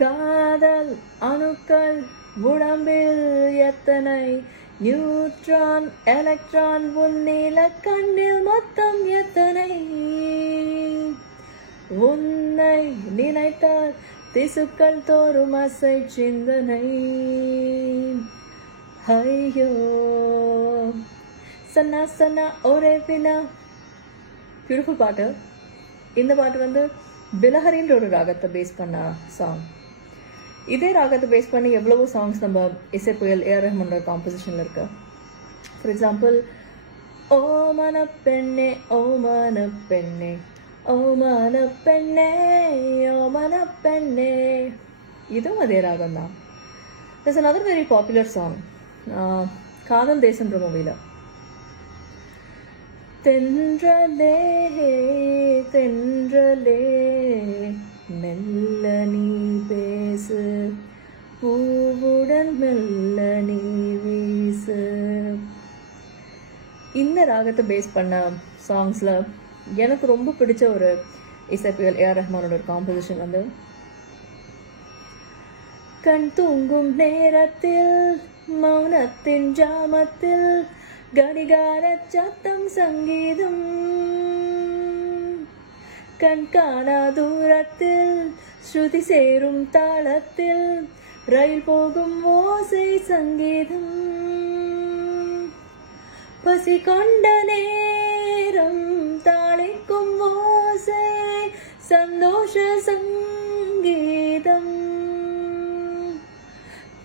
காதல் அணுக்கள் உடம்பில் எத்தனை நியூட்ரான் எலக்ட்ரான் உன்னில கண்ணில் மொத்தம் எத்தனை உன்னை நினைத்தால் திசுக்கள் தோறும் அசை சிந்தனை ஐயோ சன்னா சன்னா ஒரே பின்னா பியூட்டிஃபுல் பாட்டு. இந்த பாட்டு வந்து பிலஹரின்ற ஒரு ராகத்தை பேஸ் பண்ண சாங். இதே ராகத்தை பேஸ் பண்ணி எவ்வளவோ சாங்ஸ் நம்ம இசை புயல் ஏஆர் ரஹ்மானோட காம்போசிஷனில் இருக்கு. ஃபார் எக்ஸாம்பிள், ஓ மனப்பெண்ணே ஓ மனப்பெண்ணே ஓ மனப்பெண்ணே ஓ மனப்பெண்ணே, இதுவும் அதே ராகம் தான். There's another very popular song, காதல் தேசம்ன்ற மூவியில். தென்றலே தென்றலே மெல்ல நீ பேசு, பூவுடன் மெல்ல நீ வீசு. இந்த ராகத்தை பேஸ் பண்ண சாங்ஸில் எனக்கு ரொம்ப பிடிச்ச ஒரு இசைப்புயல் ஏஆர் ரஹ்மானோட ஒரு காம்போசிஷன் வந்து, கண் தூங்கும் நேரத்தில் மௌனத்தின் ஜாமத்தில் கடிகார சத்தம் சங்கீதம், கண் காணா தூரத்தில் ஸ்ருதி சேரும் தாளத்தில் ரயில் போகும் ஓசை சங்கீதம், பசி கொண்ட நேரம் தாளிக்கும் ஓசை சந்தோஷ சங்கீதம்,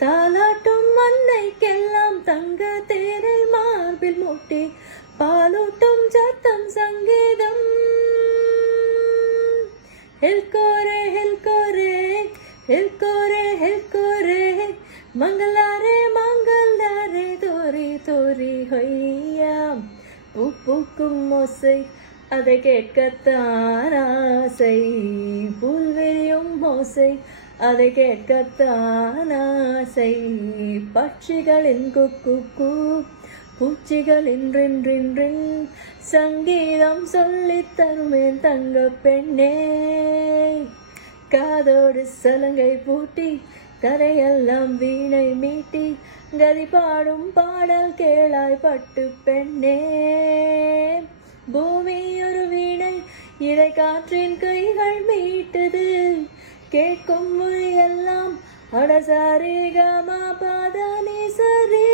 தாலாட்டும் மண்ணைக்கெல்லாம் தங்க தேரை மார்பில் மூட்டி பாலூட்டும் சத்தம் சங்கீதம், ஹெல்கோரே ஹெல்கோரே ஹெல்கோரே ஹெல்கோரே மங்களாரே மங்களாரே தோரி தோரி ஹொய்யா, பூ பூக்கும் ஓசை அதை கேட்கத்தான் ஆசை, புல்வெளியும் ஓசை அதை கேட்கத்தான் ஆசை, பட்சிகளின் குக்கு பூச்சிகளின் ரின் ரின் ரின் சங்கீதம் சொல்லித் தருமேன் தங்க பெண்ணே, காதோடு சலங்கை பூட்டி கரையெல்லாம் வீணை மீட்டி கதி பாடும் பாடல் கேளாய் பட்டு பெண்ணே, பூமி ஒரு வீணை இறை காற்றின் கைகள் மீட்டது, கேட்கும் மொழியெல்லாம் அடசாரி கமா பாதனி சரி.